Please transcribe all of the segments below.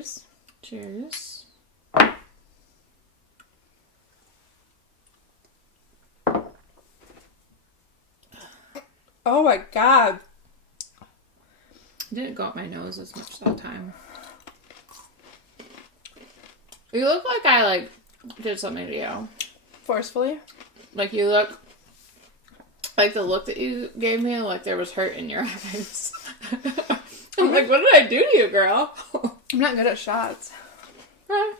Cheers. Cheers. Oh my god. It didn't go up my nose as much that time. You look like I, did something to you. Forcefully? Like, you look... Like, the look that you gave me, like there was hurt in your eyes. I'm like, what did I do to you, girl? I'm not good at shots.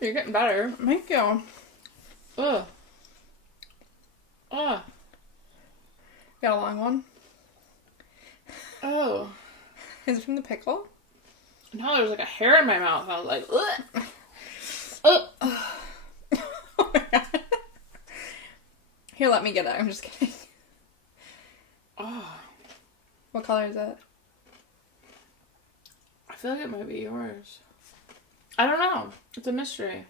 You're getting better. Thank you. Ugh. Ugh. Got a long one? Oh. Is it from the pickle? No, there's like a hair in my mouth. I was like, ugh. Ugh. Oh my god. Here, let me get it. I'm just kidding. Oh. What color is it? I feel like it might be yours. I don't know. It's a mystery.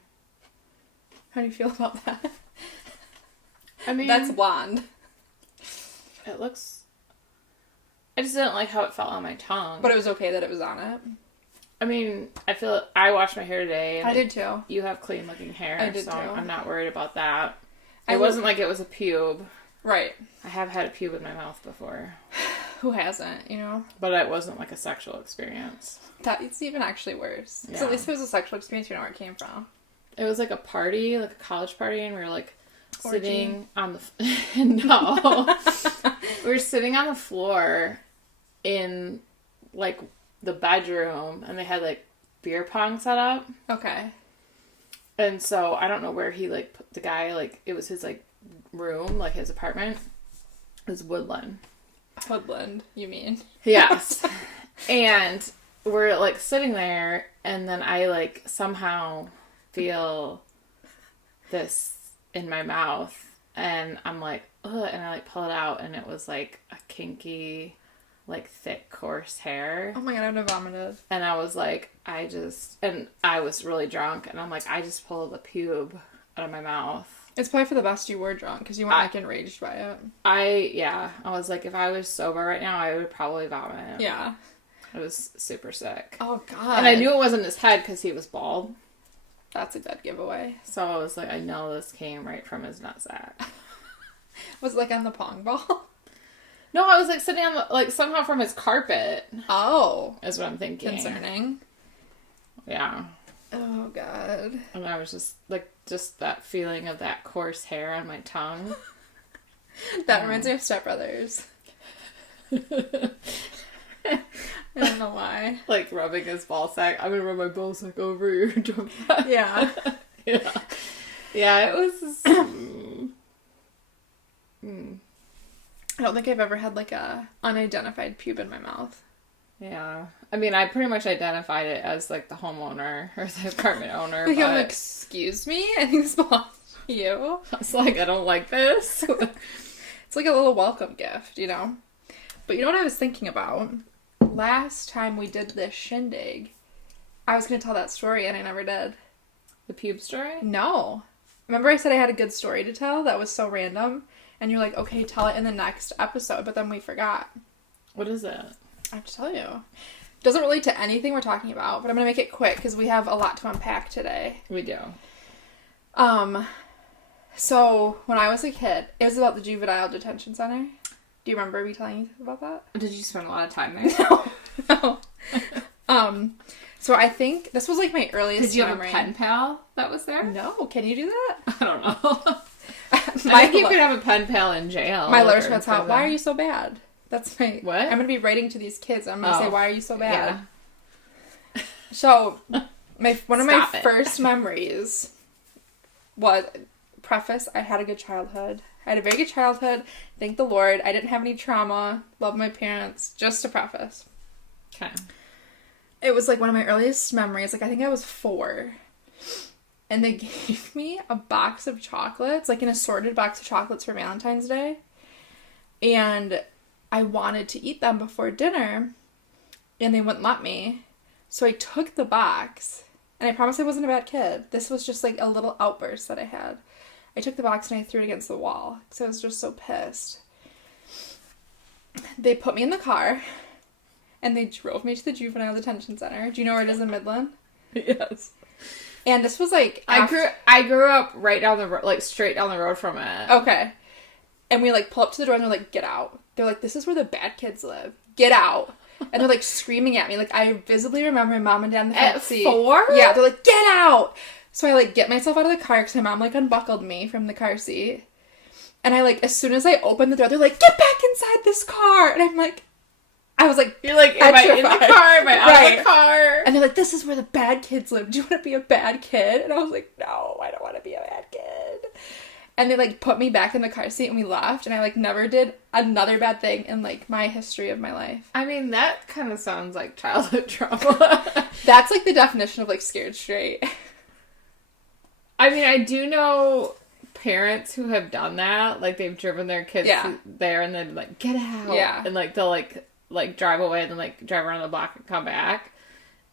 How do you feel about that? I mean... That's blonde. It looks... I just didn't like how it felt on my tongue. But it was okay that it was on it. I mean, I washed my hair today. And I did too. You have clean looking hair. I did so too. I'm not worried about that. It wasn't like it was a pube. Right. I have had a pube in my mouth before. Who hasn't, you know? But it wasn't like a sexual experience. It's even actually worse. Yeah. So at least it was a sexual experience, you know where it came from. It was like a party, like a college party, and we were like sitting Orgy. on the... No. We were sitting on the floor in like the bedroom, and they had like beer pong set up. Okay. And so I don't know where he like put the guy, like it was his like room, like his apartment. It was Woodland. Woodland, you mean? Yes. And we're like sitting there, and then I like somehow feel this in my mouth, and I'm like, ugh, and I like pull it out, and it was like a kinky, like thick, coarse hair. Oh my god, I would have vomited. And I was like, and I was really drunk, and I'm like, I just pulled a pube out of my mouth. It's probably for the best you were drunk, because you weren't like enraged by it. I was like, if I was sober right now, I would probably vomit. Yeah. It was super sick. Oh god. And I knew it wasn't his head because he was bald. That's a dead giveaway. So I was like, I know this came right from his nutsack. Was it like on the pong ball? No, I was like sitting on like somehow from his carpet. Oh. Is what I'm thinking. Concerning. Yeah. Oh god. And I was just that feeling of that coarse hair on my tongue. That reminds me of Step Brothers. I don't know why. Like rubbing his ball sack. I'm gonna rub my ball sack over your drum sack. Yeah. Yeah. Yeah, it was... I don't think I've ever had like a unidentified pube in my mouth. Yeah. I mean, I pretty much identified it as like the homeowner or the apartment owner. Like, but I'm like, excuse me? I think this belongs to you. I was like, I don't like this. It's like a little welcome gift, you know? But you know what I was thinking about? Last time we did this shindig, I was going to tell that story and I never did. The pube story? No. Remember I said I had a good story to tell? That was so random. And you're like, okay, tell it in the next episode. But then we forgot. What is it? I have to tell you. Doesn't relate to anything we're talking about, but I'm going to make it quick because we have a lot to unpack today. We do. So when I was a kid, it was about the juvenile detention center. Do you remember me telling you about that? Did you spend a lot of time there? No. So I think this was like my earliest Did you memory. have a pen pal that was there? No, can you do that? I don't know. I think you could have a pen pal in jail. My letter spreads out. Why are you so bad? That's my... What? I'm going to be writing to these kids. I'm going to say, why are you so bad? Yeah. So, one of my first memories was... Preface, I had a good childhood. I had a very good childhood. Thank the Lord. I didn't have any trauma. Love my parents. Just to preface. Okay. It was like one of my earliest memories. Like, I think I was 4. And they gave me a box of chocolates, like an assorted box of chocolates for Valentine's Day. And I wanted to eat them before dinner. And they wouldn't let me. So I took the box. And I promised I wasn't a bad kid. This was just like a little outburst that I had. I took the box and I threw it against the wall. Because I was just so pissed. They put me in the car. And they drove me to the juvenile detention center. Do you know where it is in Midland? Yes. And this was like... I grew up right down the road, like straight down the road from it. Okay. And we like pull up to the door and they're like, get out. They're like, this is where the bad kids live. Get out. And they're like screaming at me. Like, I visibly remember my mom and dad in the front seat. At 4? Yeah, they're like, get out. So I like get myself out of the car because my mom like unbuckled me from the car seat. And I like, as soon as I open the door, they're like, get back inside this car. And I'm like, I was like, you're like, am I in the car? Am I out of the car? And they're like, this is where the bad kids live. Do you want to be a bad kid? And I was like, no, I don't want to be a bad kid. And they like put me back in the car seat and we left. And I like never did another bad thing in like my history of my life. I mean, that kind of sounds like childhood trauma. That's like the definition of like scared straight. I mean, I do know parents who have done that. Like they've driven their kids there and then like, get out. Yeah. And like they'll like drive away and then like drive around the block and come back.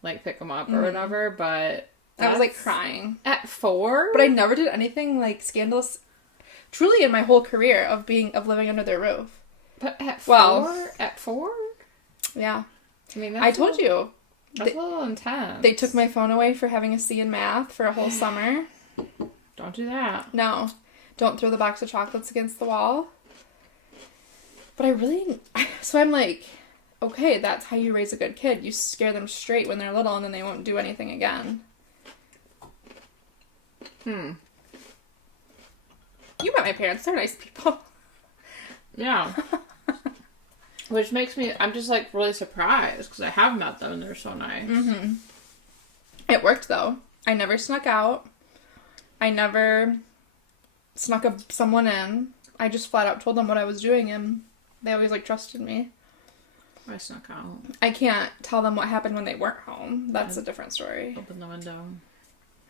Like pick them up or whatever. But I was like crying. At 4? But I never did anything like scandalous. Truly in my whole career of living under their roof. But at 4? Well, at 4? Yeah. I mean, I told you. That's a little intense. They took my phone away for having a C in math for a whole summer. Don't do that. No. Don't throw the box of chocolates against the wall. But so I'm like, okay, that's how you raise a good kid. You scare them straight when they're little and then they won't do anything again. You met my parents. They're nice people. Yeah. Which makes me... I'm just, like, really surprised because I have met them and they're so nice. Mm-hmm. It worked, though. I never snuck out. I never snuck someone in. I just flat out told them what I was doing and they always, like, trusted me. I snuck out. I can't tell them what happened when they weren't home. That's a different story. Open the window.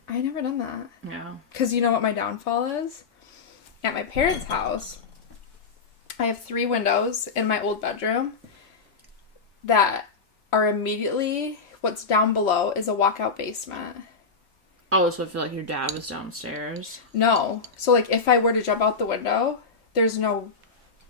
I never done that. Yeah. Because you know what my downfall is? At my parents' house, I have 3 windows in my old bedroom that are immediately, what's down below is a walkout basement. Oh, so I feel like your dad was downstairs. No. So, like, if I were to jump out the window, there's no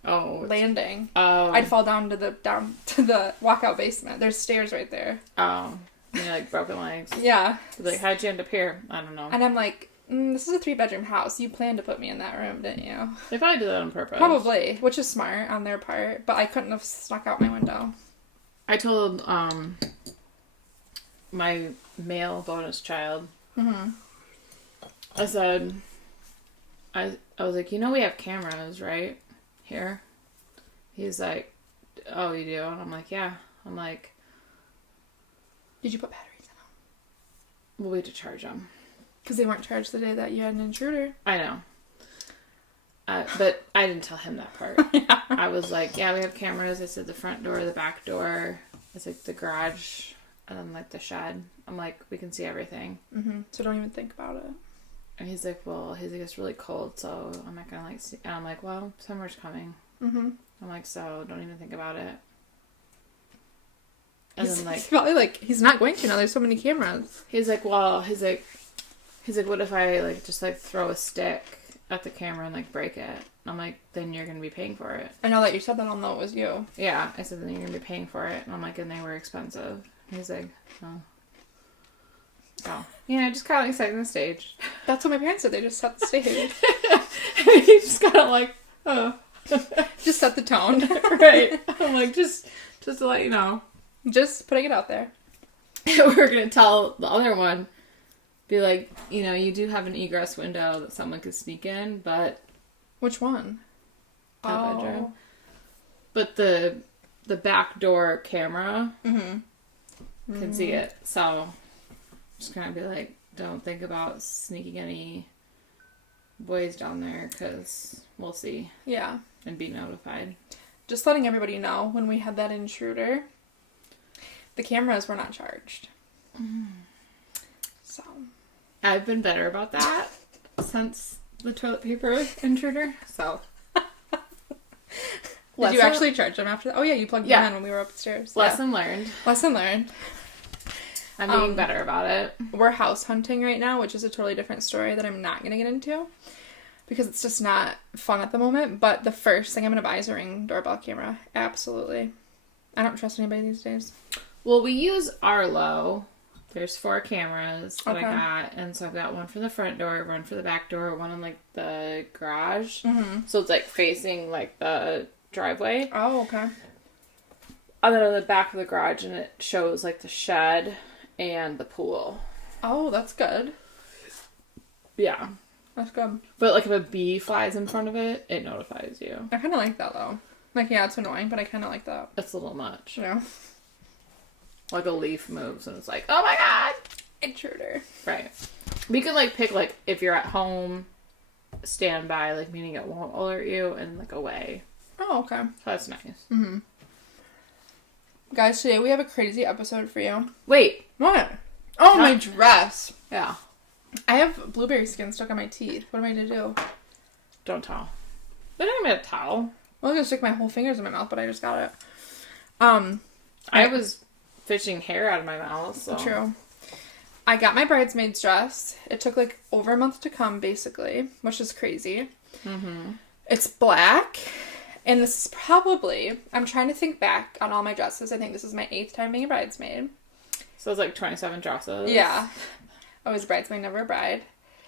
landing. Oh. I'd fall down to the walkout basement. There's stairs right there. Oh. You know, like broken legs. Yeah. Like, how'd you end up here? I don't know. And I'm like, this is a 3-bedroom house. You planned to put me in that room, didn't you? They probably did that on purpose. Probably, which is smart on their part. But I couldn't have snuck out my window. I told my male bonus child, I said, I was like, you know we have cameras, right? Here? He's like, oh, you do? And I'm like, yeah. I'm like... Did you put batteries in them? We'll wait to charge them. Because they weren't charged the day that you had an intruder. I know. But I didn't tell him that part. Yeah. I was like, yeah, we have cameras. I said the front door, the back door. It's like the garage and then like the shed. I'm like, we can see everything. Mm-hmm. So don't even think about it. And he's like, it's really cold, so I'm not gonna like see. And I'm like, well, summer's coming. Mm-hmm. I'm like, so don't even think about it. And He's then like, he's probably like, he's not going to now. There's so many cameras. He's like, what if I like just like throw a stick at the camera and like break it? I'm like, then you're gonna be paying for it. I know that you said that. I'll know it was you. Yeah, I said then you're gonna be paying for it. And I'm like, and they were expensive. And he's like, oh. Yeah, just kind of like setting the stage. That's what my parents did. They just set the stage. And he just kind of like, oh. Just set the tone. Right. I'm like, just to let you know. Just putting it out there. We're going to tell the other one, be like, you know, you do have an egress window that someone could sneak in, but... Which one? That bedroom. But the back door camera can see it. So, just kind of be like, don't think about sneaking any boys down there, because we'll see. Yeah. And be notified. Just letting everybody know, when we had that intruder... The cameras were not charged. So. I've been better about that since the toilet paper intruder. So. Did you actually charge them after that? Oh, yeah, you plugged them in when we were upstairs. Lesson learned. Lesson learned. I'm being better about it. We're house hunting right now, which is a totally different story that I'm not going to get into. Because it's just not fun at the moment. But the first thing I'm going to buy is a Ring doorbell camera. Absolutely. I don't trust anybody these days. Well, we use Arlo, There's 4 cameras that I got, and so I've got one for the front door, one for the back door, one in, like, the garage. Mm-hmm. So it's, like, facing, like, the driveway. Oh, okay. And then on the back of the garage, and it shows, like, the shed and the pool. Oh, that's good. Yeah. That's good. But, like, if a bee flies in front of it, it notifies you. I kind of like that, though. Like, yeah, it's annoying, but I kind of like that. It's a little much. Yeah. Like, a leaf moves, and it's like, oh my god! Intruder. Right. We could, like, pick, like, if you're at home, standby, like, meaning it won't alert you, and, like, away. Oh, okay. So that's nice. Mm-hmm. Guys, today we have a crazy episode for you. Wait. What? Oh, my dress. Yeah. I have blueberry skin stuck on my teeth. What am I to do? Don't towel. They're not even a towel. Well, I was gonna stick my whole fingers in my mouth, but I just got it. I was fishing hair out of my mouth, so. True. I got my bridesmaid's dress. It took, like, over a month to come, basically, which is crazy. Mm-hmm. It's black. And this is probably, I'm trying to think back on all my dresses. I think this is my 8th time being a bridesmaid. So it's like 27 dresses. Yeah. I was a bridesmaid, never a bride.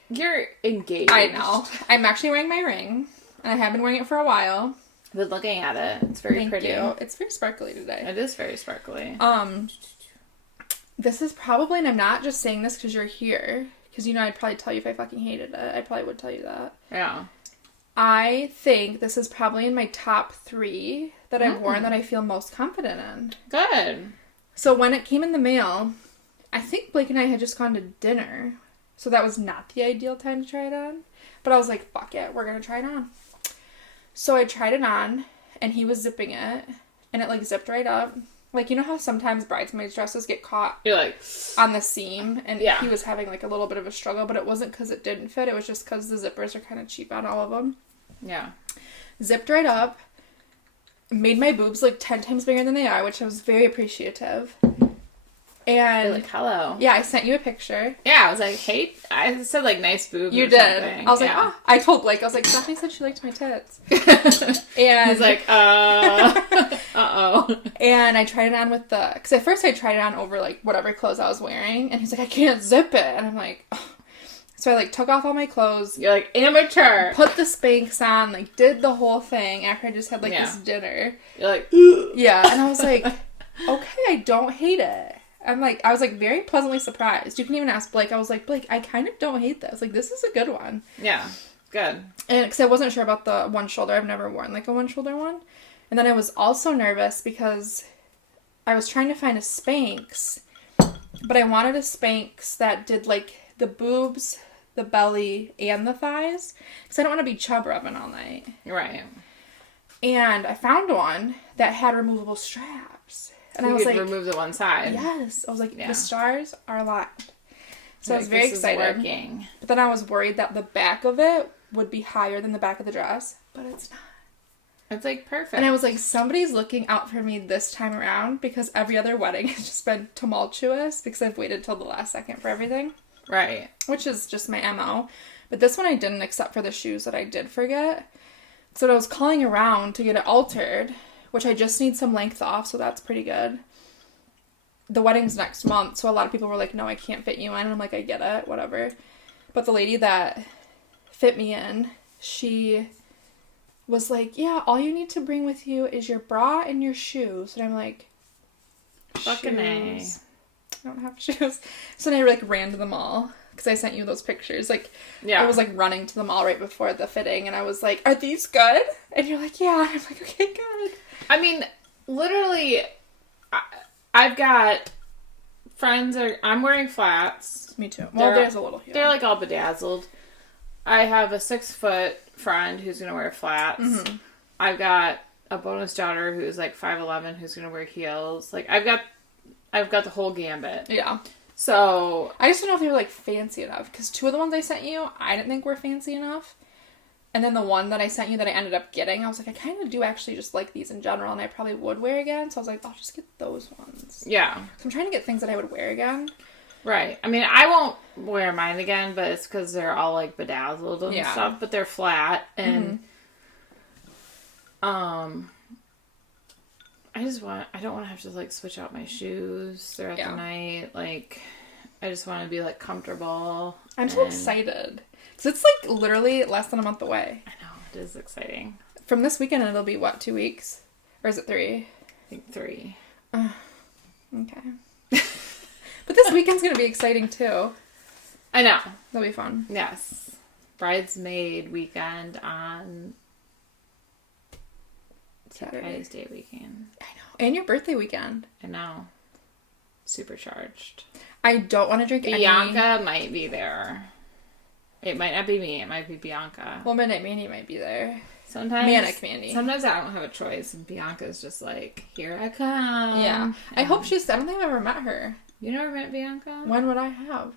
You're engaged. I know. I'm actually wearing my ring. And I have been wearing it for a while. I've been looking at it. It's very pretty. Thank you. It's very sparkly today. It is very sparkly. This is probably, and I'm not just saying this because you're here. Because, you know, I'd probably tell you if I fucking hated it. I probably would tell you that. Yeah. I think this is probably in my top 3 that I've worn that I feel most confident in. Good. So when it came in the mail, I think Blake and I had just gone to dinner. So that was not the ideal time to try it on. But I was like, fuck it, we're going to try it on. So I tried it on, and he was zipping it, and it, like, zipped right up. Like, you know how sometimes bridesmaids' dresses get caught You're like on the seam, and yeah. He was having, like, a little bit of a struggle, but it wasn't because it didn't fit. It was just because the zippers are kind of cheap on all of them. Yeah. Zipped right up. Made my boobs, like, 10 times bigger than they are, which I was very appreciative. And you're like, hello. Yeah, I sent you a picture. Yeah, I was like, hey, I said, like, nice boobs. You or did. something. I was like, oh. I told Blake, I was like, Stephanie said she liked my tits. And he's like, uh-oh. And I tried it on with because at first I tried it on over, like, whatever clothes I was wearing, and he's like, I can't zip it. And I'm like, oh. So I, like, took off all my clothes. You're like, amateur. Put the Spanx on, like, did the whole thing after I just had, like, this dinner. You're like, ugh. Yeah, and I was like, okay, I don't hate it. I was, like, very pleasantly surprised. You can even ask Blake. I was like, Blake, I kind of don't hate this. Like, this is a good one. Yeah, good. And because I wasn't sure about the one shoulder. I've never worn, like, a one shoulder one. And then I was also nervous because I was trying to find a Spanx, but I wanted a Spanx that did, like, the boobs, the belly, and the thighs. Because I don't want to be chub rubbing all night. Right. And I found one that had removable straps. And I was like, remove the one side. Yes. I was like, the stars are aligned. So like, I was very excited. Working. But then I was worried that the back of it would be higher than the back of the dress. But it's not. It's, like, perfect. And I was like, somebody's looking out for me this time around because every other wedding has just been tumultuous because I've waited till the last second for everything. Right. Which is just my MO. But this one I didn't, except for the shoes that I did forget. So I was calling around to get it altered, which I just need some length off, so that's pretty good. The wedding's next month, so a lot of people were like, no, I can't fit you in. And I'm like, I get it, whatever. But the lady that fit me in, she was like, yeah, all you need to bring with you is your bra and your shoes. And I'm like, fucking shoes. I don't have shoes. So then I, like, ran to the mall. Because I sent you those pictures. Like, yeah. I was, like, running to the mall right before the fitting. And I was like, are these good? And you're like, yeah. I'm like, okay, good. I mean, literally, I've got friends I'm wearing flats. Me too. Well, there's a little here. They're, like, all bedazzled. I have a 6-foot friend who's going to wear flats. Mm-hmm. I've got a bonus daughter who's, like, 5'11", who's going to wear heels. Like, I've got the whole gambit. Yeah. So I just don't know if they were, like, fancy enough. Because 2 of the ones I sent you, I didn't think were fancy enough. And then the one that I sent you that I ended up getting, I was like, I kind of do actually just like these in general, and I probably would wear again. So I was like, I'll just get those ones. Yeah. So I'm trying to get things that I would wear again. Right. I mean, I won't wear mine again, but it's because they're all, like, bedazzled and stuff. But they're flat, and I don't want to have to, like, switch out my shoes throughout the night. Like, I just want to be, like, comfortable. I'm so excited. Because it's, like, literally less than a month away. I know. It is exciting. From this weekend, it'll be, what, 2 weeks? Or is it 3? I think 3. Okay. But this weekend's going to be exciting, too. I know. That'll be fun. Yes. Bridesmaid weekend on Saturday's Day weekend. I know. And your birthday weekend. I know. Supercharged. I don't want to drink Bianca might be there. It might not be me. It might be Bianca. Well, Midnight Mandy might be there. Sometimes. Manic Mandy. Sometimes I don't have a choice, and Bianca's just like, here I come. Yeah. I hope she's... I don't think I've ever met her. You never met Bianca? When would I have?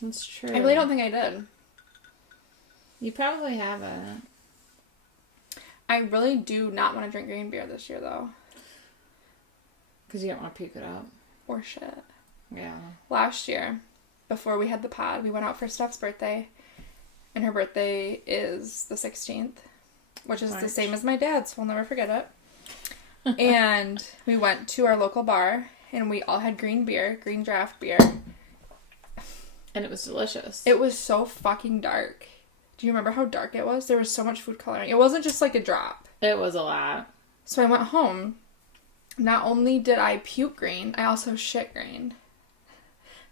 That's true. I really don't think I did. You probably haven't. I really do not want to drink green beer this year, though. Because you don't want to puke it up. Or shit. Yeah. Last year, before we had the pod, we went out for Steph's birthday. And her birthday is the 16th. Which is the same as my dad's. We'll never forget it. And we went to our local bar. And we all had green beer. Green draft beer. And it was delicious. It was so fucking dark. Do you remember how dark it was? There was so much food coloring. It wasn't just like a drop. It was a lot. So I went home. Not only did I puke green, I also shit green.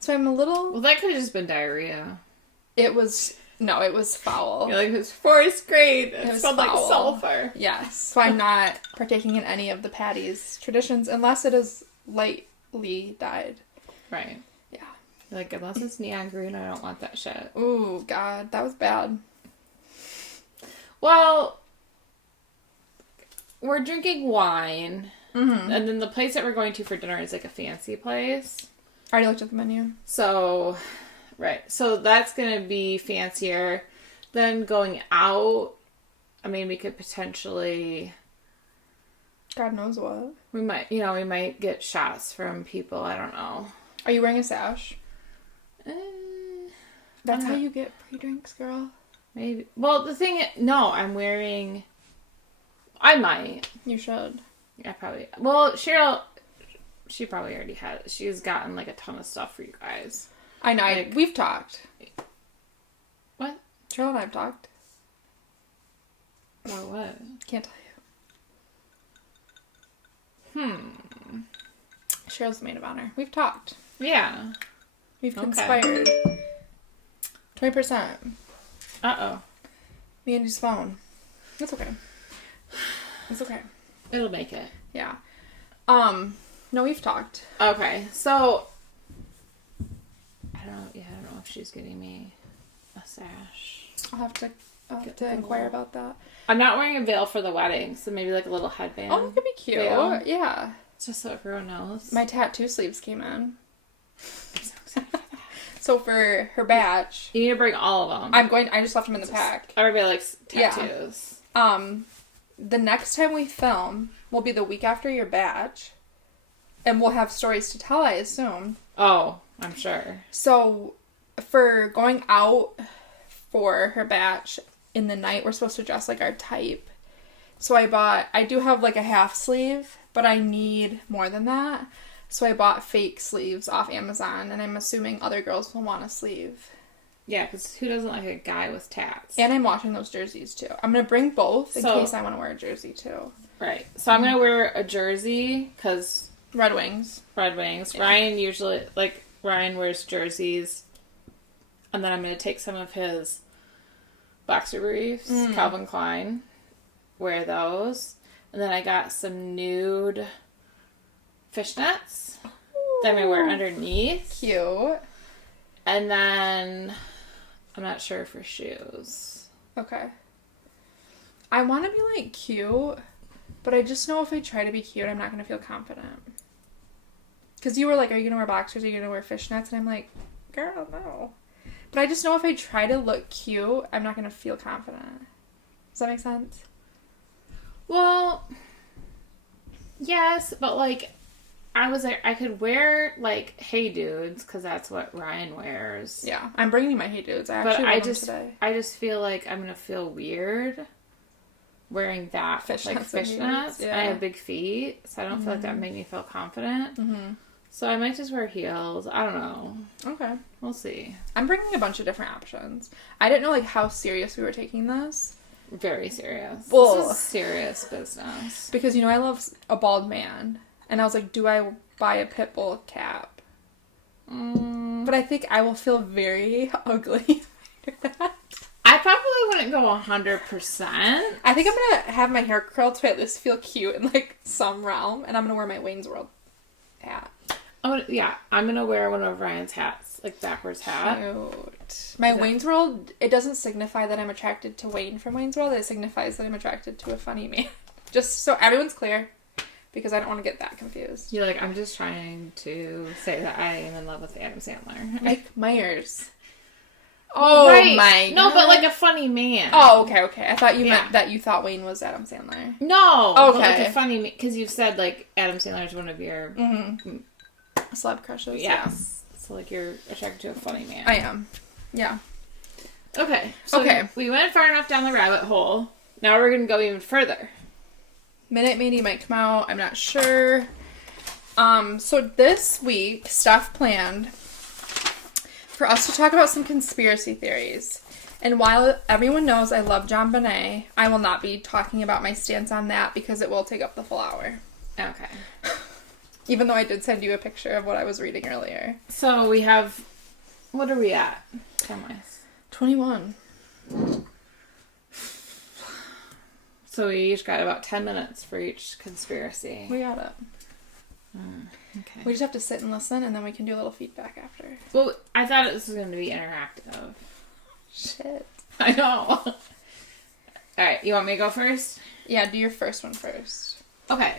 So I'm a little... Well, that could have just been diarrhea. It was... No, it was foul. You're like, it was 4th grade. It smelled foul. like sulfur. Yes. So I'm not partaking in any of the Patty's traditions unless it is lightly dyed. Right. Yeah. You're like, unless it's neon green, I don't want that shit. Ooh, God. That was bad. Well, we're drinking wine. Mm-hmm. And then the place that we're going to for dinner is like a fancy place. I already looked at the menu. So, right. So that's going to be fancier. Then going out, I mean, we could potentially... God knows what. We might get shots from people. I don't know. Are you wearing a sash? That's how you get pre-drinks, girl. Maybe. Well, the thing is... No, I'm wearing... I might. You should. Yeah, probably. Well, Cheryl, she probably already has. She's gotten, like, a ton of stuff for you guys. I know. Like, we've talked. What? Cheryl and I have talked. Or what? Can't tell you. Cheryl's the maid of honor. We've talked. Yeah. We've conspired. 20%. Uh-oh. Me and his phone. It's okay. It's okay. It'll make it. Yeah. No, we've talked. Okay, so... I don't know if she's getting me a sash. I'll have to inquire about that. I'm not wearing a veil for the wedding, so maybe like a little headband. Oh, that could be cute. Veil. Yeah. Just so everyone knows. My tattoo sleeves came in. I'm so excited for that. So for her batch... You need to bring all of them. I just left them in the pack. Everybody likes tattoos. Yeah. The next time we film will be the week after your batch. And we'll have stories to tell, I assume. Oh, I'm sure. So, for going out for her batch in the night, we're supposed to dress like our type. So I do have like a half sleeve, but I need more than that. So I bought fake sleeves off Amazon, and I'm assuming other girls will want a sleeve. Yeah, because who doesn't like a guy with tats? And I'm washing those jerseys, too. I'm going to bring both in case I want to wear a jersey, too. Right. So I'm going to wear a jersey, because... Red Wings. Yeah. Ryan wears jerseys. And then I'm going to take some of his boxer briefs, Calvin Klein, wear those. And then I got some nude fishnets that I'm going to wear underneath. Cute. And then... I'm not sure for shoes. Okay. I want to be, like, cute, but I just know if I try to be cute, I'm not going to feel confident. Because you were like, are you going to wear boxers? Are you going to wear fishnets? And I'm like, girl, no. But I just know if I try to look cute, I'm not going to feel confident. Does that make sense? Well, yes, but, like, I was like, I could wear, like, Hey Dudes, because that's what Ryan wears. Yeah, I'm bringing my Hey Dudes. I actually wore them today. I just feel like I'm going to feel weird wearing that. Fishnets. Like, fishnets. Yeah. I have big feet, so I don't feel like that would make me feel confident. Mm-hmm. So I might just wear heels. I don't know. Okay. We'll see. I'm bringing a bunch of different options. I didn't know, like, how serious we were taking this. Very serious. Well, this is serious business. Because, I love a bald man. And I was like, do I buy a pit bull cap? But I think I will feel very ugly after that. I probably wouldn't go 100%. I think I'm going to have my hair curled to at least feel cute in, like, some realm. And I'm going to wear my Wayne's World hat. Oh, yeah. I'm going to wear one of Ryan's hats. Like, backwards hat. Cute. My Wayne's World, it doesn't signify that I'm attracted to Wayne from Wayne's World. It signifies that I'm attracted to a funny man. Just so everyone's clear. Because I don't want to get that confused. You're like, I'm just trying to say that I am in love with Adam Sandler. Mike Myers. Oh, right. my God. No, but like a funny man. Oh, okay. I thought you meant that you thought Wayne was Adam Sandler. No. Okay. But like a funny, because you've said like Adam Sandler is one of your celeb crushes. Yes. Yeah. So like you're attracted to a funny man. I am. Yeah. Okay. So okay. We went far enough down the rabbit hole. Now we're going to go even further. Minute Mandy might come out. I'm not sure. So this week, Steph planned for us to talk about some conspiracy theories. And while everyone knows I love John Bonet, I will not be talking about my stance on that because it will take up the full hour. Okay. Even though I did send you a picture of what I was reading earlier. So we have, what are we at? Time-wise? 21. So we each got about 10 minutes for each conspiracy. We got it. Okay. We just have to sit and listen, and then we can do a little feedback after. Well, I thought this was going to be interactive. Shit. I know. Alright, you want me to go first? Yeah, do your first one first. Okay.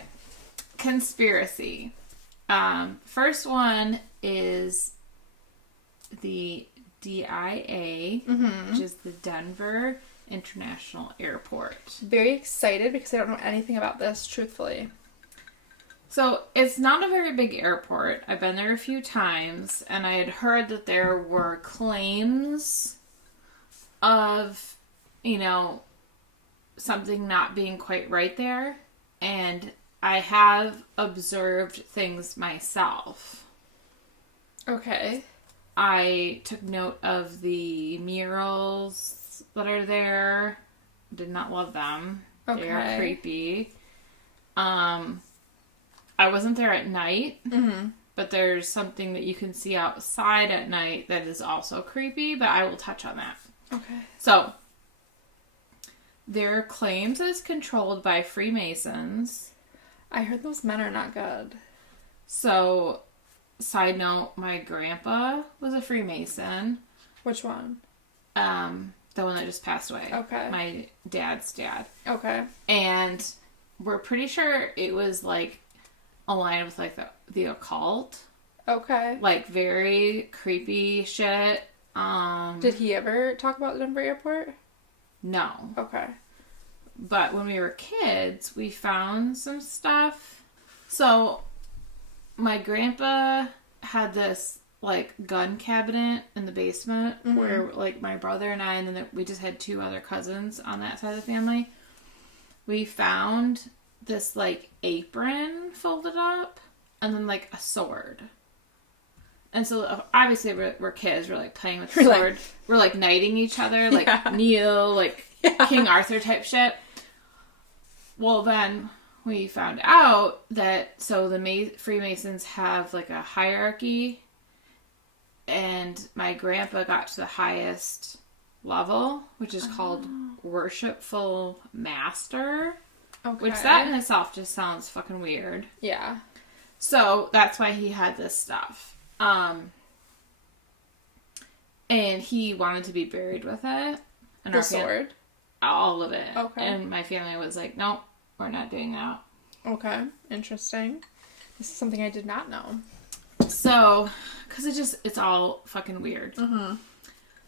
Conspiracy. First one is the DIA, which is the Denver International Airport. Very excited because I don't know anything about this, truthfully. So, it's not a very big airport. I've been there a few times, and I had heard that there were claims of, something not being quite right there. And I have observed things myself. Okay. I took note of the murals that are there. Did not love them. Okay. They are creepy. I wasn't there at night, but there's something that you can see outside at night that is also creepy, but I will touch on that. Okay. So, their claims is controlled by Freemasons. I heard those men are not good. So, side note, my grandpa was a Freemason. Which one? The one that just passed away. Okay. My dad's dad. Okay. And we're pretty sure it was, like, aligned with, like, the occult. Okay. Like, very creepy shit. Did he ever talk about the Denver airport? No. Okay. But when we were kids, we found some stuff. So, my grandpa had this, like, gun cabinet in the basement where, like, my brother and I, and then we just had two other cousins on that side of the family. We found this, like, apron folded up and then, like, a sword. And so, obviously, we're kids. We're, like, playing with the sword. We're, like, knighting each other, like, Neo, like, King Arthur type shit. Well, then we found out that, so the Freemasons have, like, a hierarchy, and my grandpa got to the highest level, which is called Worshipful Master. Okay. Which that in itself just sounds fucking weird. Yeah. So, that's why he had this stuff. And he wanted to be buried with it. And the sword? All of it. Okay. And my family was like, nope, we're not doing that. Okay. Interesting. This is something I did not know. So, because it's all fucking weird.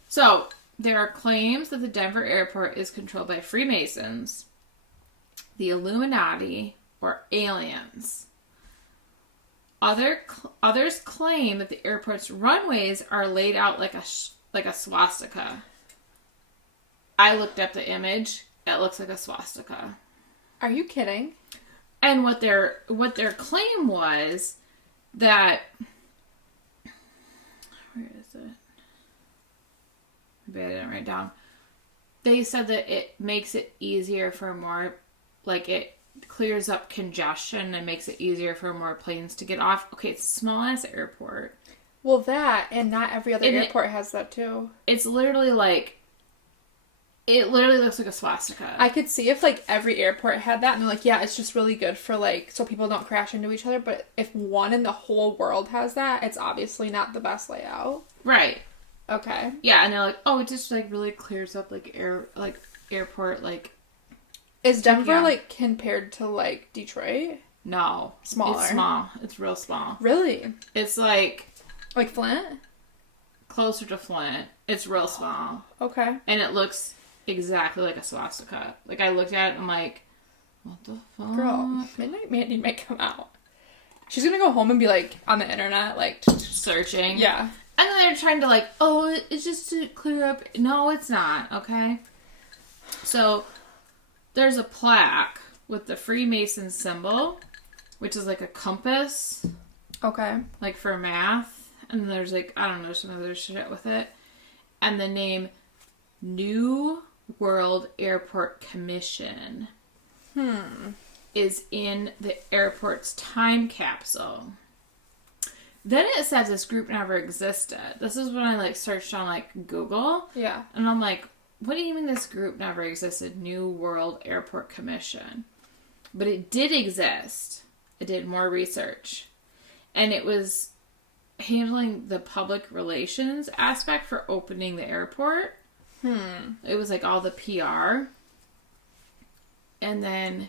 So, there are claims that the Denver airport is controlled by Freemasons, the Illuminati, or aliens. Others claim that the airport's runways are laid out like a swastika. I looked up the image. It looks like a swastika. Are you kidding? And what their claim was that, where is it? Maybe I didn't write it down. They said that it makes it easier for more, like it clears up congestion and makes it easier for more planes to get off. Okay, it's a small ass airport. Well, that, and not every other airport has that too. It's literally like, it literally looks like a swastika. I could see if like every airport had that and they're like, yeah, it's just really good for like, so people don't crash into each other. But if one in the whole world has that, it's obviously not the best layout. Right. Okay. Yeah, and they're like, oh, it just like really clears up like airport like. Is Denver like compared to like Detroit? No. Smaller. It's small. It's real small. Really? It's like Flint? Closer to Flint. It's real small. Okay. And it looks exactly like a swastika. Like, I looked at it and I'm like, what the fuck? Girl, Midnight Mandy might come out. She's gonna go home and be like on the internet, like searching. Yeah. And then they're trying to like, oh, it's just to clear up. No, it's not. Okay. So there's a plaque with the Freemason symbol, which is like a compass. Okay. Like for math. And there's like, I don't know, some other shit with it. And the name New World Airport Commission is in the airport's time capsule. Then it says this group never existed. This is when I like searched on like Google. Yeah. And I'm like, what do you mean this group never existed? New World Airport Commission. But it did exist. I did more research. And it was handling the public relations aspect for opening the airport. It was like all the PR. And then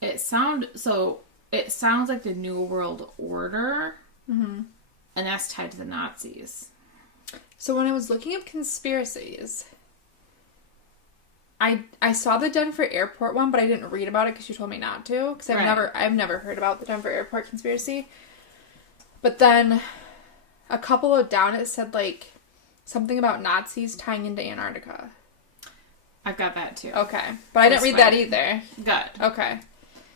it sounds like the New World Order. And that's tied to the Nazis. So when I was looking up conspiracies, I saw the Denver Airport one, but I didn't read about it because you told me not to. Because I've never heard about the Denver Airport conspiracy. But then a couple of down it said like something about Nazis tying into Antarctica. I've got that too. Okay. But I didn't read that either. Good. Okay.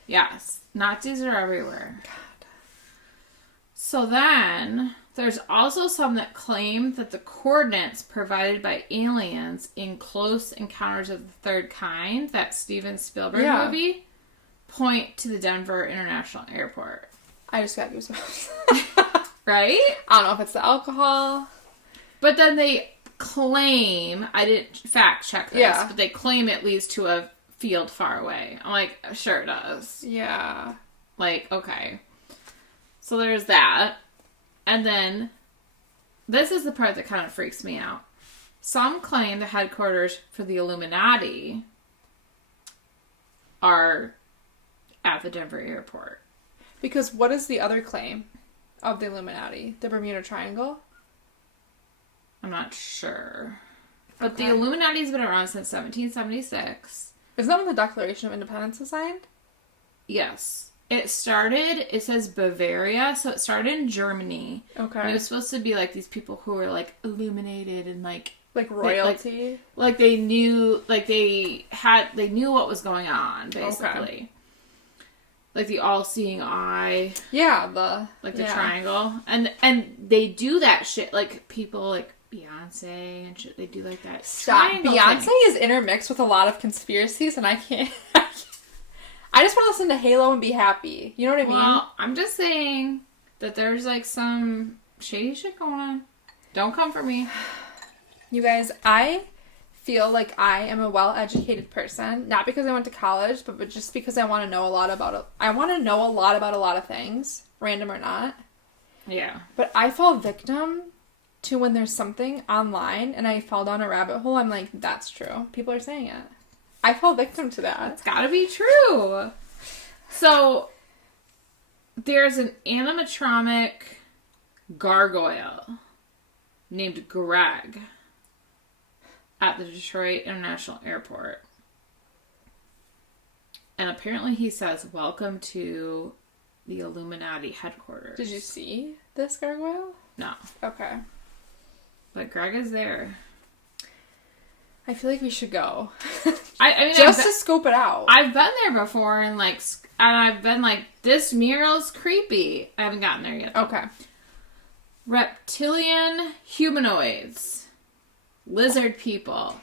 Yes. Nazis are everywhere. God. So then there's also some that claim that the coordinates provided by aliens in Close Encounters of the Third Kind, that Steven Spielberg movie, point to the Denver International Airport. I just got goosebumps. Right? I don't know if it's the alcohol. But then they claim, I didn't fact check this, but they claim it leads to a field far away. I'm like, sure it does. Yeah. Like, okay. So there's that. And then, this is the part that kind of freaks me out. Some claim the headquarters for the Illuminati are at the Denver airport. Because what is the other claim of the Illuminati? The Bermuda Triangle? I'm not sure. But the Illuminati's been around since 1776. Isn't that when the Declaration of Independence was signed? Yes. It says Bavaria, so it started in Germany. Okay. And it was supposed to be like these people who were like illuminated and like royalty. Like they knew they knew what was going on, basically. Okay. Like the all-seeing eye. Yeah, the triangle. And they do that shit, like people like Beyonce and shit, they do like that. Stop. Beyonce is intermixed with a lot of conspiracies and I can't I just want to listen to Halo and be happy. You know what I mean? Well, I'm just saying that there's like some shady shit going on. Don't come for me. You guys, I feel like I am a well-educated person. Not because I went to college, but just because I want to know a lot about it. I want to know a lot about a lot of things, random or not. Yeah. But I fall victim to when there's something online and I fall down a rabbit hole. I'm like, that's true. People are saying it. I fall victim to that. It's gotta be true. So, there's an animatronic gargoyle named Greg at the Detroit International Airport. And apparently he says, welcome to the Illuminati headquarters. Did you see this gargoyle? No. Okay. But Greg is there. I feel like we should go. I mean, just to scope it out. I've been there before and like and I've been like, this mural's creepy. I haven't gotten there yet, though. Okay. Reptilian humanoids. Lizard people.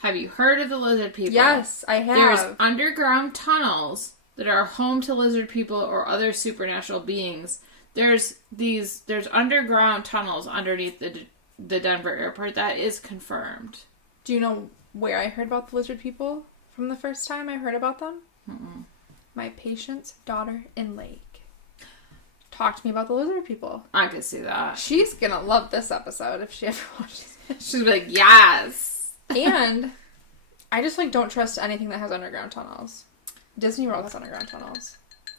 Have you heard of the lizard people? Yes, I have. There's underground tunnels that are home to lizard people or other supernatural beings. There's underground tunnels underneath the Denver airport. That is confirmed. Do you know where I heard about the lizard people from the first time I heard about them? Mm-mm. My patient's daughter in Lake talked to me about the lizard people. I could see that. She's gonna love this episode if she ever watches it. She's like, yes. And I just like don't trust anything that has underground tunnels. Disney World has underground tunnels.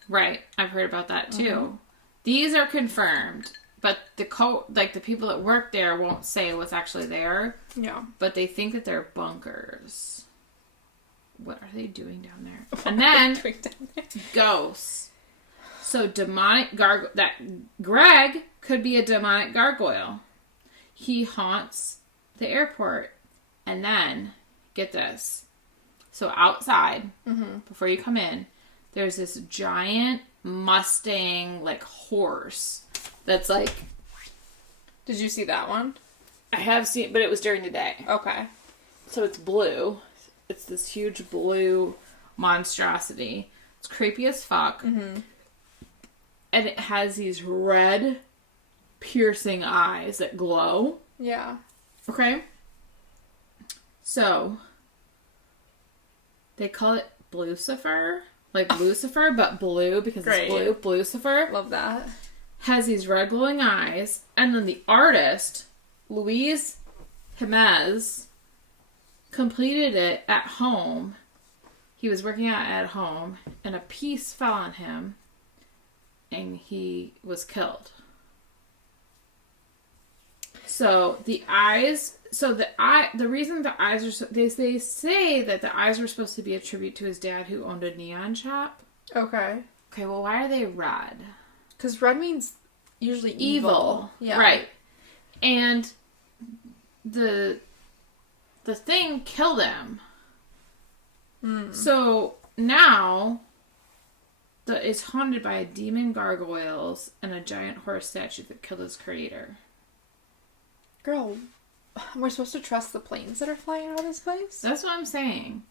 Right. I've heard about that too. Mm-hmm. These are confirmed, but the people that work there won't say what's actually there. Yeah. But they think that they're bunkers. What are they doing down there? And then ghosts. So demonic that Greg could be a demonic gargoyle. He haunts the airport. And then, get this. So outside, before you come in, there's this giant Mustang, like, horse that's like... Did you see that one? I have seen, but it was during the day. Okay. So it's blue. It's this huge blue monstrosity. It's creepy as fuck. Mm-hmm. And it has these red, piercing eyes that glow. Yeah. Okay? So, they call it Blucifer. Like Lucifer, but blue because it's blue. Blucifer. Love that. Has these red glowing eyes. And then the artist, Luis Jimenez, completed it at home. He was working out at home, and a piece fell on him, and he was killed. So the eyes, the reason the eyes are, they say that the eyes were supposed to be a tribute to his dad who owned a neon shop. Okay. Okay, well, why are they red? Because red means usually evil. Yeah. Right. And the thing killed him. Mm. So now it's haunted by demon gargoyles and a giant horse statue that killed its creator. Girl, we're supposed to trust the planes that are flying out of this place? That's what I'm saying.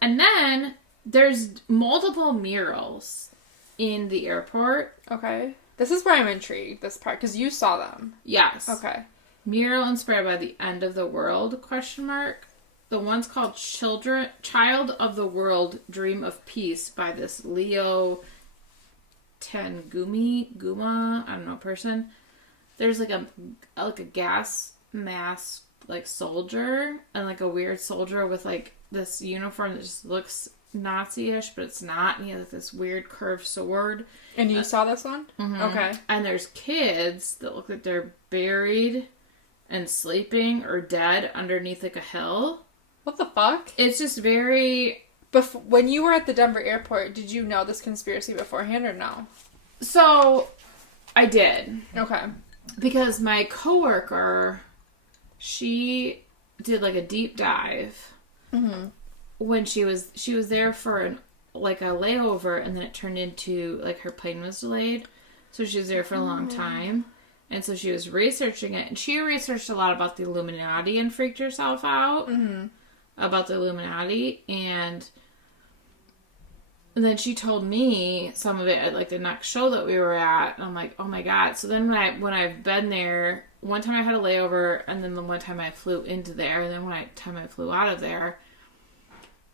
And then there's multiple murals in the airport. Okay. This is where I'm intrigued, this part, because you saw them. Yes. Okay. Mural inspired by the end of the world, ? The one's called Child of the World, Dream of Peace by this Leo Guma, I don't know, person. There's like a gas mask like soldier and like a weird soldier with like this uniform that just looks Nazi-ish, but it's not. And he has like, this weird curved sword. And you saw this one? Mm-hmm. Okay. And there's kids that look like they're buried and sleeping or dead underneath like a hill. What the fuck? It's just very... When you were at the Denver airport, did you know this conspiracy beforehand or no? So, I did. Okay. Because my coworker, she did like a deep dive when she was there for a layover, and then it turned into like her plane was delayed. So she was there for a long time. And so she was researching it, and she researched a lot about the Illuminati and freaked herself out about the Illuminati, and then she told me some of it at like the next show that we were at, and I'm like, oh my god. So then when I've been there, one time I had a layover, and then the one time I flew into there, and then time I flew out of there,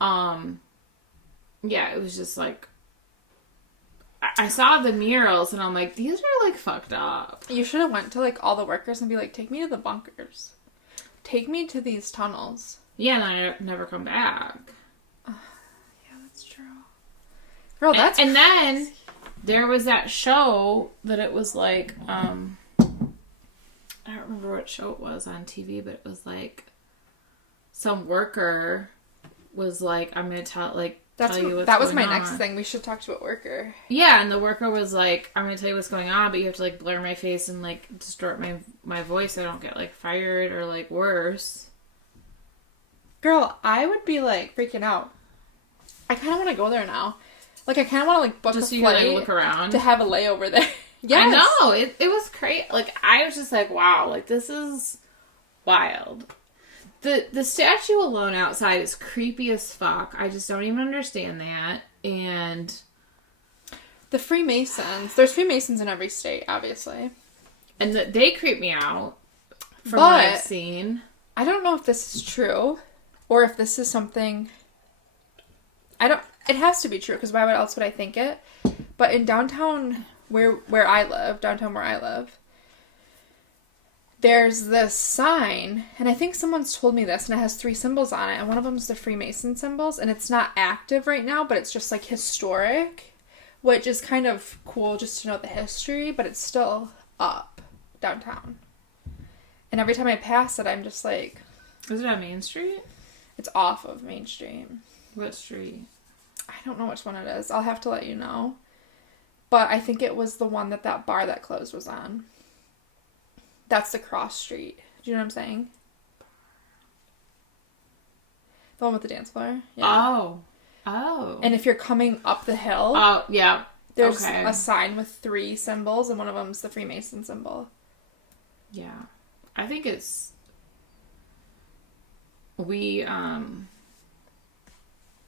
yeah, it was just like, I saw the murals, and I'm like, these are like fucked up. You should have went to like all the workers and be like, take me to the bunkers. Take me to these tunnels. Yeah, and I never come back. Yeah, that's true. Girl, that's and then there was that show that it was like, I don't remember what show it was on TV, but it was like some worker was like, I'm going to tell you what's going on. That was my next thing. We should talk to a worker. Yeah, and the worker was like, I'm going to tell you what's going on, but you have to like blur my face and like distort my voice so I don't get like fired or like worse. Girl, I would be like freaking out. I kind of want to go there now. Like, I kind of want to, like, book just a so you flight can, like, look around. to have a layover there. Yes. I know. It was crazy. Like, I was just like, wow, like, this is wild. The statue alone outside is creepy as fuck. I just don't even understand that. And the Freemasons. There's Freemasons in every state, obviously. And they creep me out from what I've seen. I don't know if this is true or if this is something... It has to be true, because why else would I think it? But in downtown where I live, there's this sign, and I think someone's told me this, and it has 3 symbols on it, and one of them is the Freemason symbols, and it's not active right now, but it's just, like, historic, which is kind of cool just to know the history, but it's still up downtown. And every time I pass it, I'm just like... Is it on Main Street? It's off of Main Street. What street? I don't know which one it is. I'll have to let you know. But I think it was the one that bar that closed was on. That's the cross street. Do you know what I'm saying? The one with the dance floor? Yeah. Oh. And if you're coming up the hill... Oh, yeah. There's a sign with 3 symbols, and one of them's the Freemason symbol. Yeah. I think it's...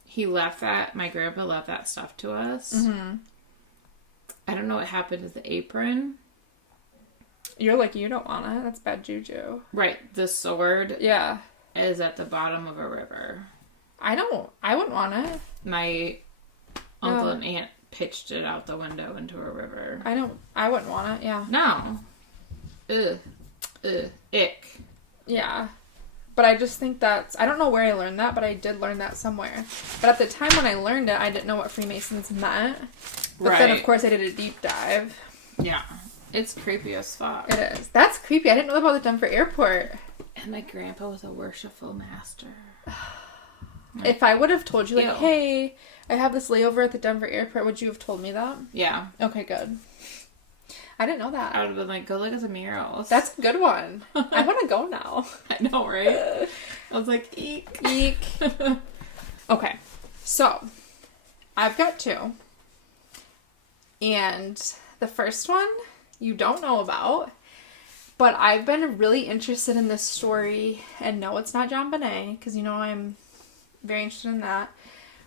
He left that... My grandpa left that stuff to us. Mm-hmm. I don't know what happened to the apron. You're like, you don't want it. That's bad juju. Right. The sword... Yeah. Is at the bottom of a river. I wouldn't want it. My uncle and aunt pitched it out the window into a river. I wouldn't want it, yeah. No. Ick. Yeah. But I just think I don't know where I learned that, but I did learn that somewhere. But at the time when I learned it, I didn't know what Freemasons meant. But then, of course, I did a deep dive. Yeah. It's creepy as fuck. It is. That's creepy. I didn't know about the Denver airport. And my grandpa was a worshipful master. If I would have told you, like, hey, I have this layover at the Denver airport, would you have told me that? Yeah. Okay, good. I didn't know that. I would have been like, go look at the murals. That's a good one. I want to go now. I know, right? I was like, eek. Eek. Okay. So, I've got 2. And the first one you don't know about. But I've been really interested in this story, and no, it's not John Bonet, because you know I'm very interested in that.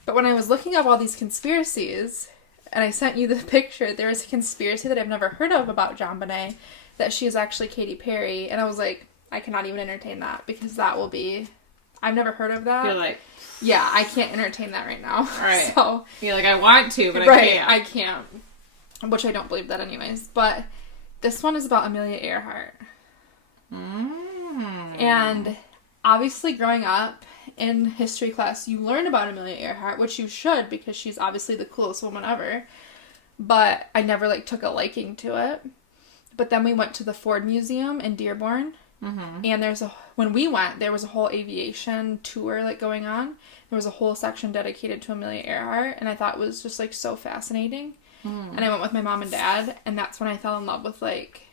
But when I was looking up all these conspiracies, and I sent you the picture, there was a conspiracy that I've never heard of about John Bonet, that she is actually Katy Perry, and I was like, I cannot even entertain that, because that will be... I've never heard of that. You're like... Yeah, I can't entertain that right now. Right. So, you're like, I want to, but I can't. Which I don't believe that anyways. But this one is about Amelia Earhart. And obviously growing up in history class, you learn about Amelia Earhart, which you should, because she's obviously the coolest woman ever. But I never, like, took a liking to it. But then we went to the Ford Museum in Dearborn. Mm-hmm. And when we went, there was a whole aviation tour, like, going on. There was a whole section dedicated to Amelia Earhart. And I thought it was just, like, so fascinating. And I went with my mom and dad. And that's when I fell in love with, like,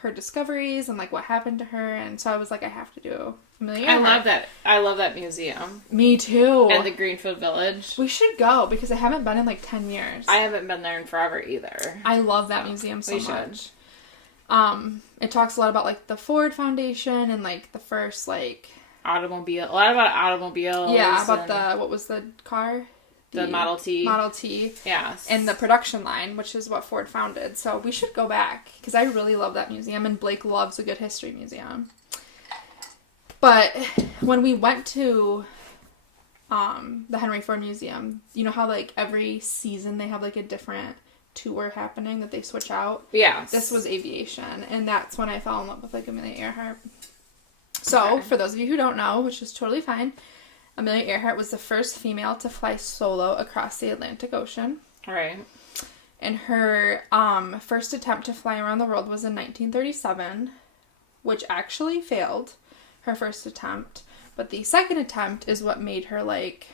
her discoveries and, like, what happened to her. And so I was like, I have to do Amelia Earhart. I love that museum. Me too. And the Greenfield Village. We should go, because I haven't been in, like, 10 years. I haven't been there in forever either. I love that museum so much. It talks a lot about, like, the Ford Foundation and, like, the first, like... Automobile. A lot about automobiles. Yeah, about what was the car? The Model T. Model T. Yes. And the production line, which is what Ford founded. So we should go back, because I really love that museum, and Blake loves a good history museum. But when we went to the Henry Ford Museum, you know how, like, every season they have, like, a different tour happening that they switch out? Yeah. This was aviation, and that's when I fell in love with, like, Amelia Earhart. So, for those of you who don't know, which is totally fine, Amelia Earhart was the first female to fly solo across the Atlantic Ocean. Right. And her first attempt to fly around the world was in 1937, which actually failed, her first attempt. But the second attempt is what made her, like,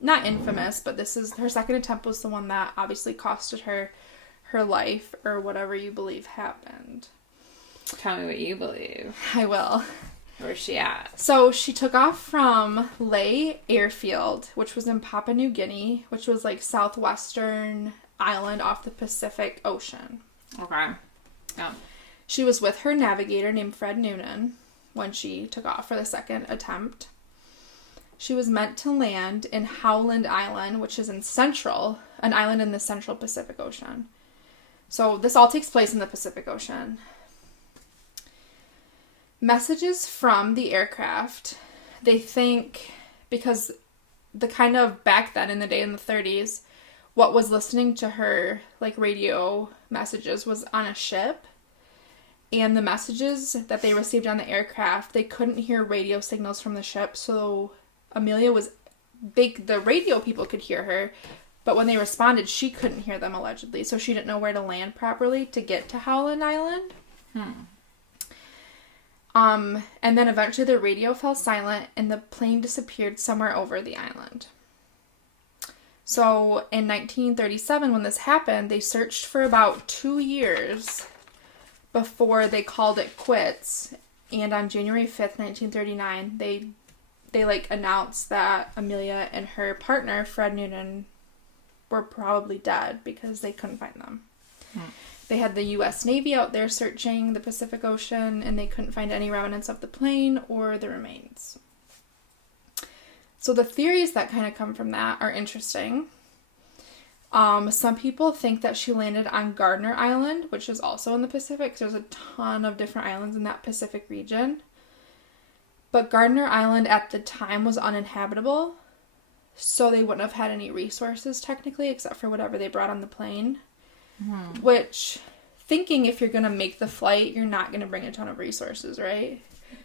not infamous, but her second attempt was the one that obviously costed her her life, or whatever you believe happened. Tell me what you believe. I will. Where's she at? So she took off from Lae Airfield, which was in Papua New Guinea, which was like southwestern island off the Pacific Ocean. Okay. Yeah. She was with her navigator named Fred Noonan when she took off for the second attempt. She was meant to land in Howland Island, which is an island in the central Pacific Ocean. So this all takes place in the Pacific Ocean. Messages from the aircraft, they think, because the kind of back then in the day in the 30s, what was listening to her like radio messages was on a ship, and the messages that they received on the aircraft, they couldn't hear radio signals from the ship, so Amelia the radio people could hear her, but when they responded, she couldn't hear them allegedly, so she didn't know where to land properly to get to Howland Island. And then eventually the radio fell silent and the plane disappeared somewhere over the island. So in 1937, when this happened, they searched for about 2 years before they called it quits. And on January 5th, 1939, they like announced that Amelia and her partner, Fred Noonan, were probably dead because they couldn't find them. They had the U.S. Navy out there searching the Pacific Ocean, and they couldn't find any remnants of the plane or the remains. So the theories that kind of come from that are interesting. Some people think that she landed on Gardner Island, which is also in the Pacific. So there's a ton of different islands in that Pacific region. But Gardner Island at the time was uninhabitable, so they wouldn't have had any resources technically, except for whatever they brought on the plane. Which, thinking if you're going to make the flight, you're not going to bring a ton of resources, right?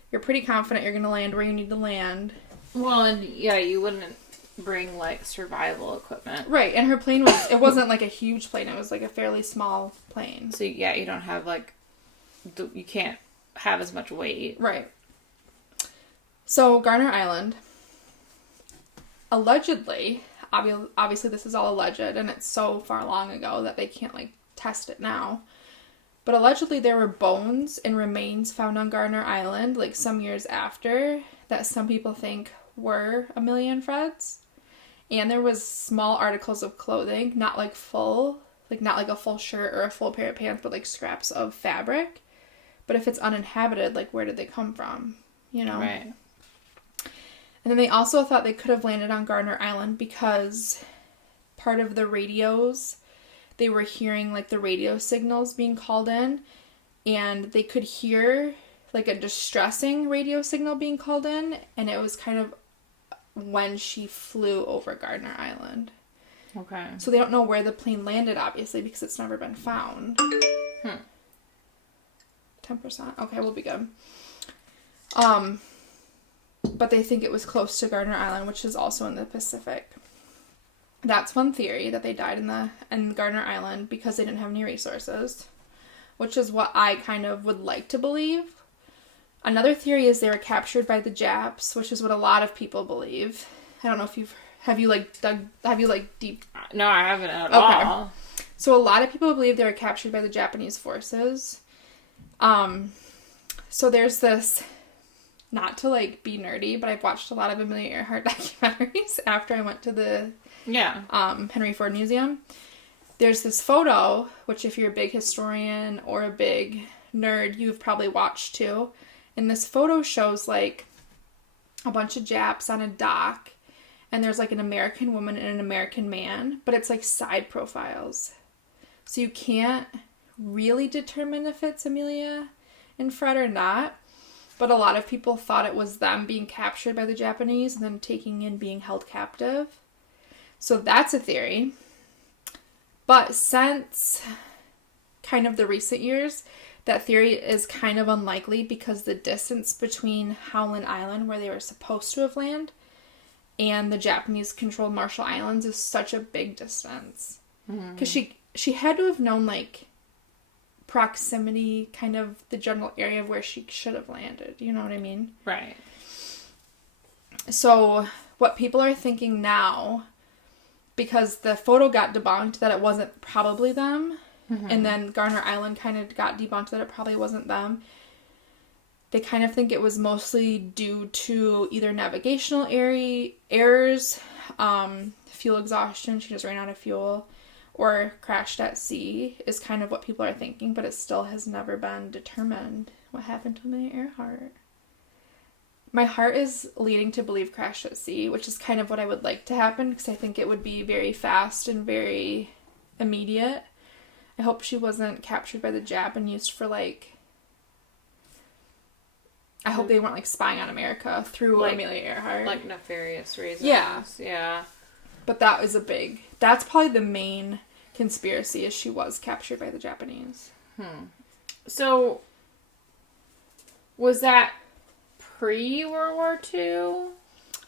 You're pretty confident you're going to land where you need to land. Well, and yeah, you wouldn't bring, like, survival equipment. Right, and her plane it wasn't like a huge plane, it was like a fairly small plane. So, yeah, you don't have, like, you can't have as much weight. Right. So, Gardner Island, allegedly, obviously this is all alleged, and it's so far long ago that they can't, like, test it now. But allegedly there were bones and remains found on Gardner Island, like, some years after, that some people think were Amelia and Fred's. And there was small articles of clothing, not like a full shirt or a full pair of pants, but, like, scraps of fabric. But if it's uninhabited, like, where did they come from? You know? Right. And then they also thought they could have landed on Gardner Island because part of the radios, they were hearing, like, the radio signals being called in, and they could hear, like, a distressing radio signal being called in, and it was kind of when she flew over Gardner Island. Okay. So they don't know where the plane landed, obviously, because it's never been found. 10%. Okay, we'll be good. But they think it was close to Gardner Island, which is also in the Pacific. That's one theory, that they died in Gardner Island because they didn't have any resources, which is what I kind of would like to believe. Another theory is they were captured by the Japs, which is what a lot of people believe. I don't know if have you deep... No, I haven't at all. So a lot of people believe they were captured by the Japanese forces. So there's this... Not to, like, be nerdy, but I've watched a lot of Amelia Earhart documentaries after I went to the Henry Ford Museum. There's this photo, which if you're a big historian or a big nerd, you've probably watched too. And this photo shows, like, a bunch of Japs on a dock, and there's, like, an American woman and an American man, but it's, like, side profiles. So you can't really determine if it's Amelia and Fred or not. But a lot of people thought it was them being captured by the Japanese and then taking and being held captive. So that's a theory. But since kind of the recent years, that theory is kind of unlikely because the distance between Howland Island, where they were supposed to have landed, and the Japanese-controlled Marshall Islands is such a big distance. Because she had to have known, like, proximity, kind of the general area of where she should have landed. You know what I mean? Right. So what people are thinking now, because the photo got debunked that it wasn't probably them, and then Gardner Island kind of got debunked that it probably wasn't them, They kind of think it was mostly due to either navigational errors, fuel exhaustion, she just ran out of fuel, or crashed at sea is kind of what people are thinking, but it still has never been determined what happened to Amelia Earhart. My heart is leading to believe crashed at sea, which is kind of what I would like to happen because I think it would be very fast and very immediate. I hope she wasn't captured by the Jap and used for, like... I hope they weren't, like, spying on America through like, Amelia Earhart. Like, nefarious reasons. Yeah. Yeah. But that is a big... That's probably the main conspiracy, is she was captured by the Japanese. So, was that pre-World War II?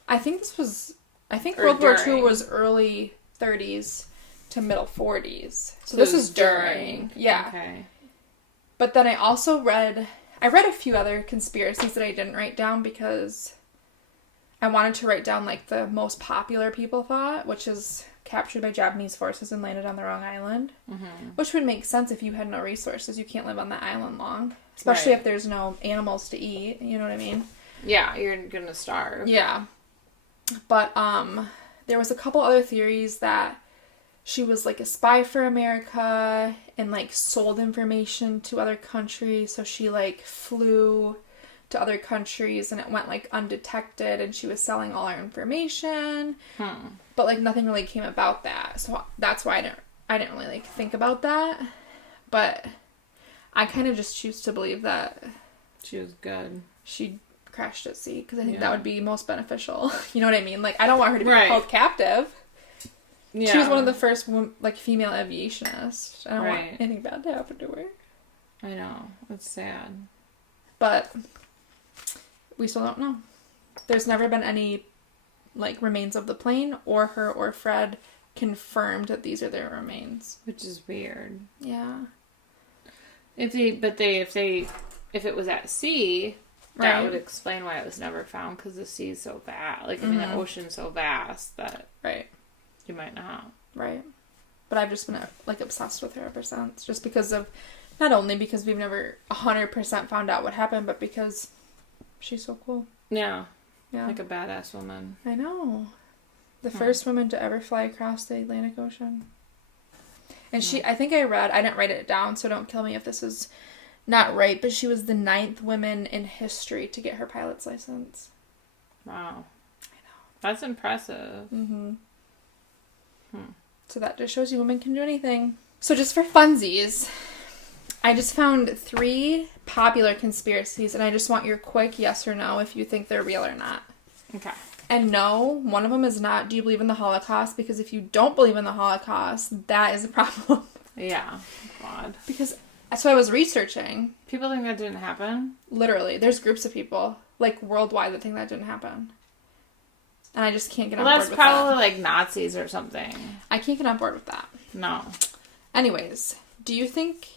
I think this was... I think Or World War during. II was early 30s to middle 40s. So this is during. Yeah. Okay. But then I also read... I read a few other conspiracies that I didn't write down because I wanted to write down, like, the most popular people thought, which is captured by Japanese forces and landed on the wrong island. Which would make sense if you had no resources. You can't live on that island long. Especially if there's no animals to eat. You know what I mean? Yeah, you're gonna starve. Yeah. But, there was a couple other theories that she was, like, a spy for America and, like, sold information to other countries. So she, like, flew to other countries and it went, like, undetected and she was selling all our information. But, like, nothing really came about that. So that's why I didn't really, like, think about that. But I kind of just choose to believe that she was good. She crashed at sea because I think that would be most beneficial. You know what I mean? Like, I don't want her to be held captive. Yeah. She was one of the first, like, female aviationists. I don't want anything bad to happen to her. I know. It's sad. But we still don't know. There's never been any, like, remains of the plane or her or Fred confirmed that these are their remains. Which is weird. Yeah. If it was at sea, that would explain why it was never found, because the sea's so vast. Like, I mean, the ocean's so vast that... You might not. Right. But I've just been, like, obsessed with her ever since. Just because of... Not only because we've never 100% found out what happened, but because she's so cool. Yeah. Like a badass woman. I know. The first woman to ever fly across the Atlantic Ocean. And she... I think I didn't write it down, so don't kill me if this is not right, but she was the 9th woman in history to get her pilot's license. Wow. I know. That's impressive. So that just shows you women can do anything. So just for funsies, I just found 3 popular conspiracies, and I just want your quick yes or no if you think they're real or not. Okay. And no, one of them is not, do you believe in the Holocaust? Because if you don't believe in the Holocaust, that is a problem. Yeah. God. Because that's what I was researching. People think that didn't happen? Literally. There's groups of people, like, worldwide that think that didn't happen. And I just can't get on board with that. That's probably like Nazis or something. I can't get on board with that. No. Anyways, do you think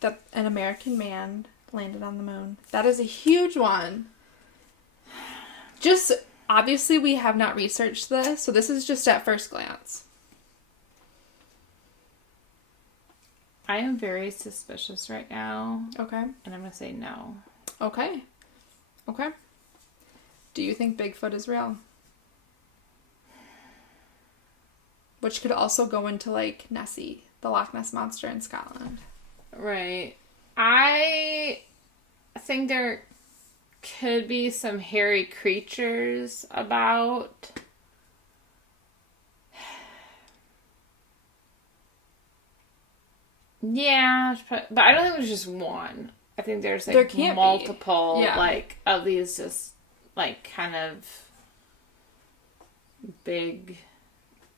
that an American man landed on the moon? That is a huge one. Just, obviously we have not researched this, so this is just at first glance. I am very suspicious right now. Okay. And I'm going to say no. Okay. Okay. Do you think Bigfoot is real? Which could also go into, like, Nessie, the Loch Ness Monster in Scotland. Right. I think there could be some hairy creatures about. Yeah, but I don't think there's just one. I think there's, like, there multiple, like, of these just, like, kind of big...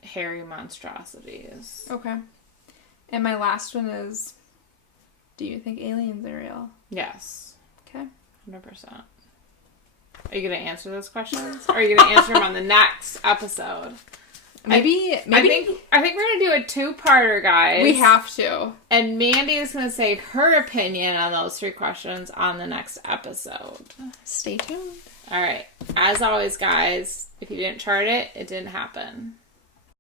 hairy monstrosities. Okay. And my last one is, do you think aliens are real? Yes. Okay. 100%. Are you going to answer those questions? Or are you going to answer them on the next episode? Maybe. I think we're going to do a 2-parter, guys. We have to. And Mandy is going to say her opinion on those 3 questions on the next episode. Stay tuned. All right. As always, guys, if you didn't chart it, it didn't happen.